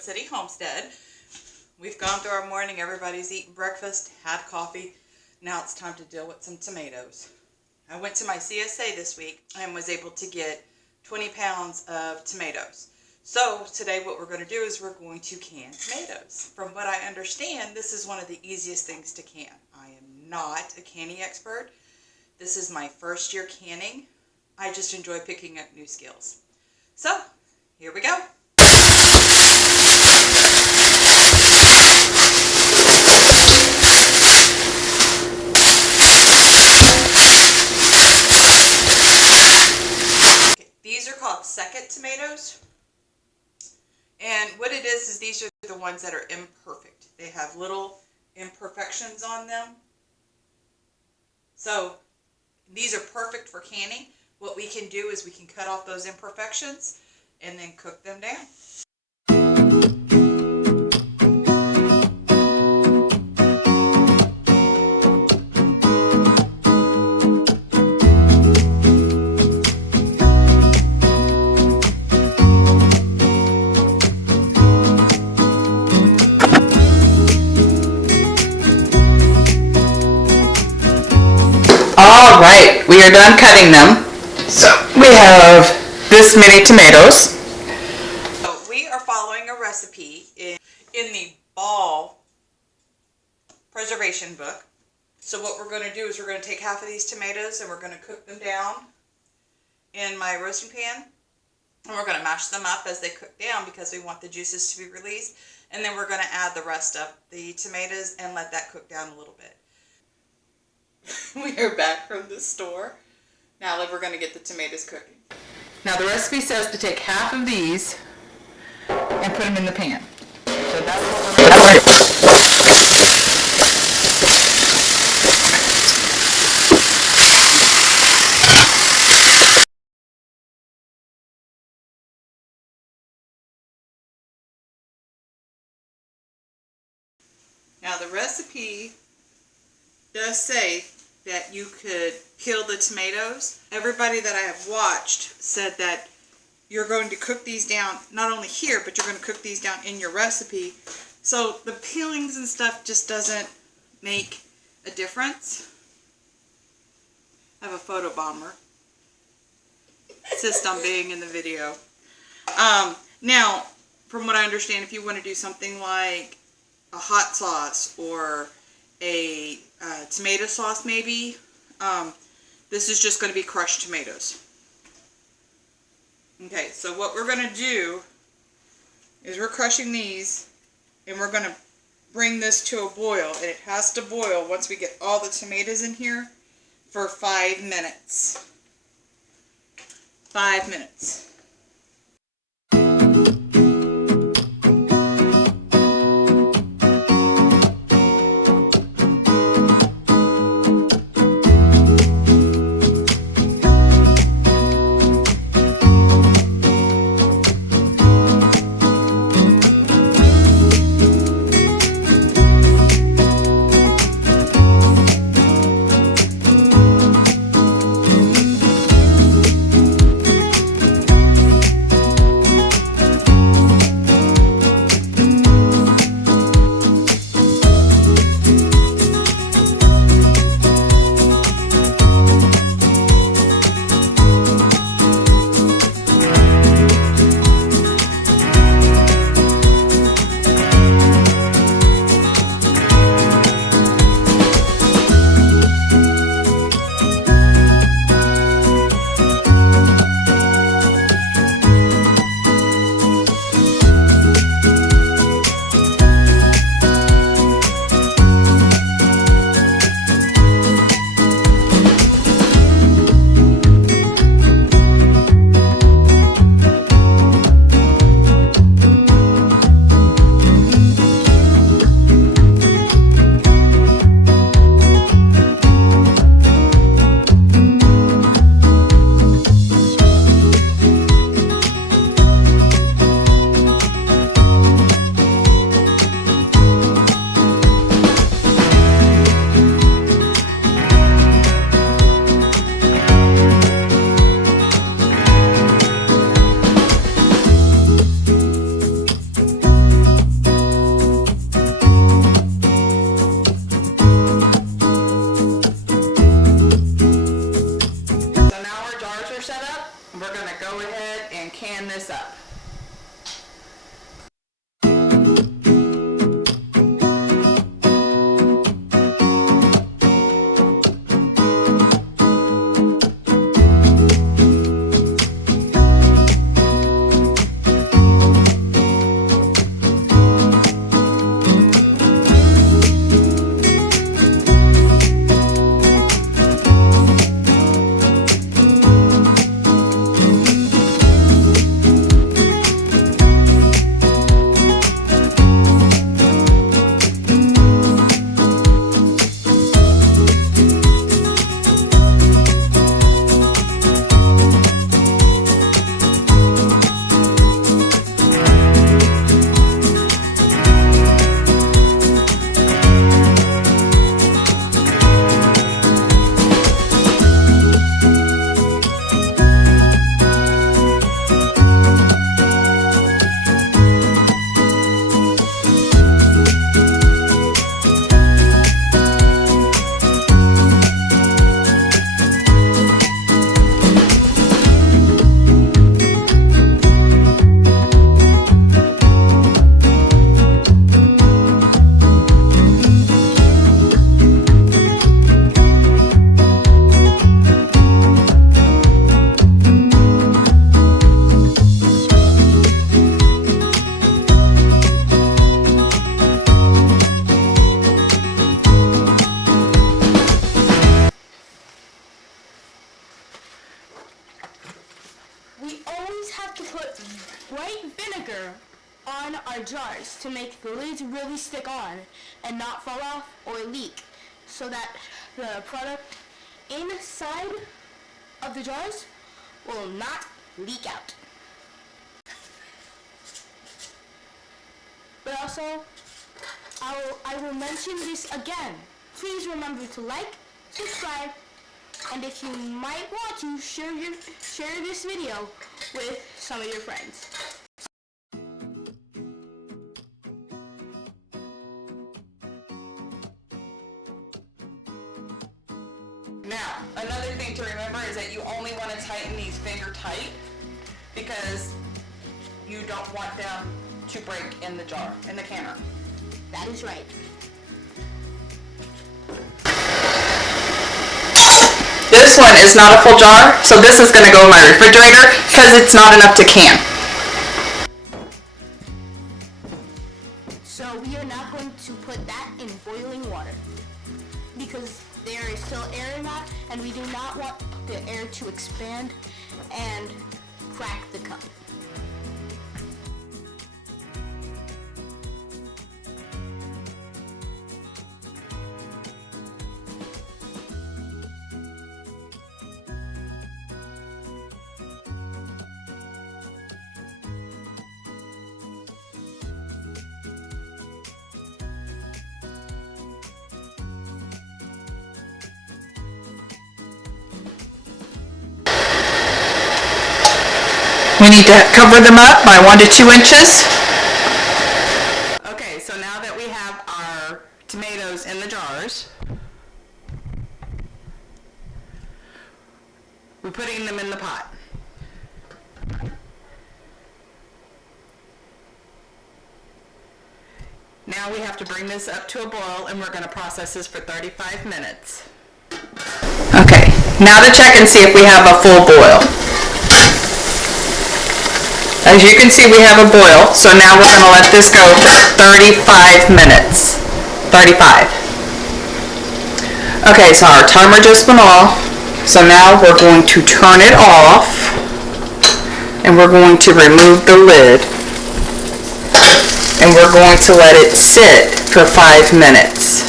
at City Homestead. We've gone through our morning. Everybody's eaten breakfast, had coffee. Now it's time to deal with some tomatoes. I went to my CSA this week and was able to get 20 pounds of tomatoes. So today what we're going to do is we're going to can tomatoes. From what I understand, this is one of the easiest things to can. I am not a canning expert. This is my first year canning. I just enjoy picking up new skills. So here we go. Okay, these are called second tomatoes. And what it is these are the ones that are imperfect. They have little imperfections on them. So these are perfect for canning. What we can do is we can cut off those imperfections and then cook them down. All right, we are done cutting them. So we have this many tomatoes. So we are following a recipe in the ball preservation book. So what we're going to do is we're going to take half of these tomatoes and we're going to cook them down in my roasting pan. And we're going to mash them up as they cook down because we want the juices to be released. And then we're going to add the rest of the tomatoes and let that cook down a little bit. We are back from the store. Now we're going to get the tomatoes cooking. Now the recipe says to take half of these and put them in the pan. So that's what we're going to do. Now the recipe does say that you could peel the tomatoes. Everybody that I have watched said that you're going to cook these down, not only here, but you're going to cook these down in your recipe. So the peelings and stuff just doesn't make a difference. I have a photo bomber. Insist on being in the video. Now, from what I understand, if you want to do something like a hot sauce or a tomato sauce maybe, this is just going to be crushed tomatoes. Okay, so what we're going to do is we're crushing these and we're going to bring this to a boil, and it has to boil once we get all the tomatoes in here for 5 minutes. 5 minutes. gonna go ahead and can this up. We always have to put white vinegar on our jars to make the lids really stick on and not fall off or leak, so that the product inside of the jars will not leak out. But also, I will mention this again. Please remember to like, subscribe, and if you might want to, share this video with some of your friends. Now, another thing to remember is that you only want to tighten these finger tight because you don't want them to break in the jar, in the canner. That is right. This one is not a full jar, so this is going to go in my refrigerator because it's not enough to can. So we are not going to put that in boiling water because there is still air in that, and we do not want the air to expand and crack the cup. We need to cover them up by 1 to 2 inches. Okay, so now that we have our tomatoes in the jars, we're putting them in the pot. Now we have to bring this up to a boil, and we're going to process this for 35 minutes. Okay, now to check and see if we have a full boil. As you can see, we have a boil, so now we're going to let this go for 35 minutes. 35. Okay, so our timer just went off, so now we're going to turn it off, and we're going to remove the lid, and we're going to let it sit for 5 minutes.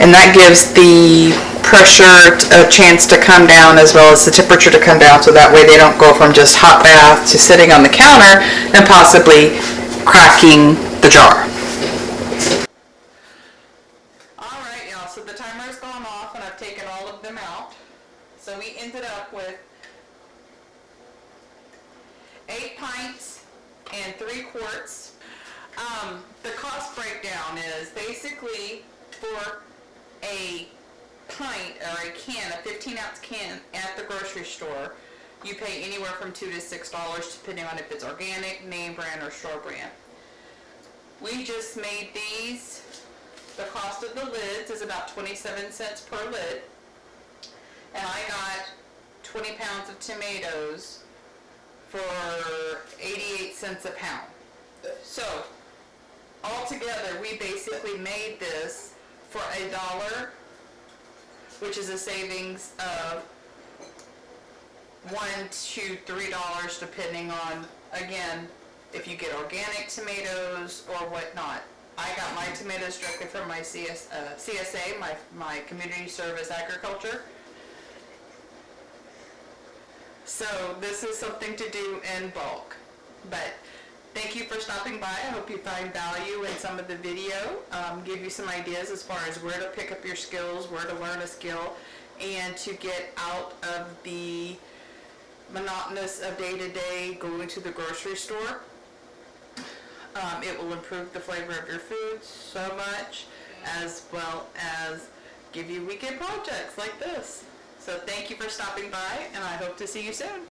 And that gives the pressure a chance to come down as well as the temperature to come down, so that way they don't go from just hot bath to sitting on the counter and possibly cracking the jar. Alright y'all, so the timer's gone off and I've taken all of them out. So we ended up with 8 pints and 3 quarts. The cost breakdown is basically for a pint or a can, a 15-ounce can at the grocery store, you pay anywhere from $2 to $6 depending on if it's organic, name brand, or store brand. We just made these. The cost of the lids is about 27 cents per lid. And I got 20 pounds of tomatoes for 88 cents a pound. So, altogether, we basically made this for $1, which is a savings of $1 to $3 depending on, again, if you get organic tomatoes or whatnot. I got my tomatoes directly from my CSA, my Community Service Agriculture. So this is something to do in bulk. But thank you for stopping by. I hope you find value in some of the video, give you some ideas as far as where to pick up your skills, where to learn a skill, and to get out of the monotonous of day-to-day going to the grocery store. It will improve the flavor of your food so much, as well as give you weekend projects like this. So thank you for stopping by, and I hope to see you soon.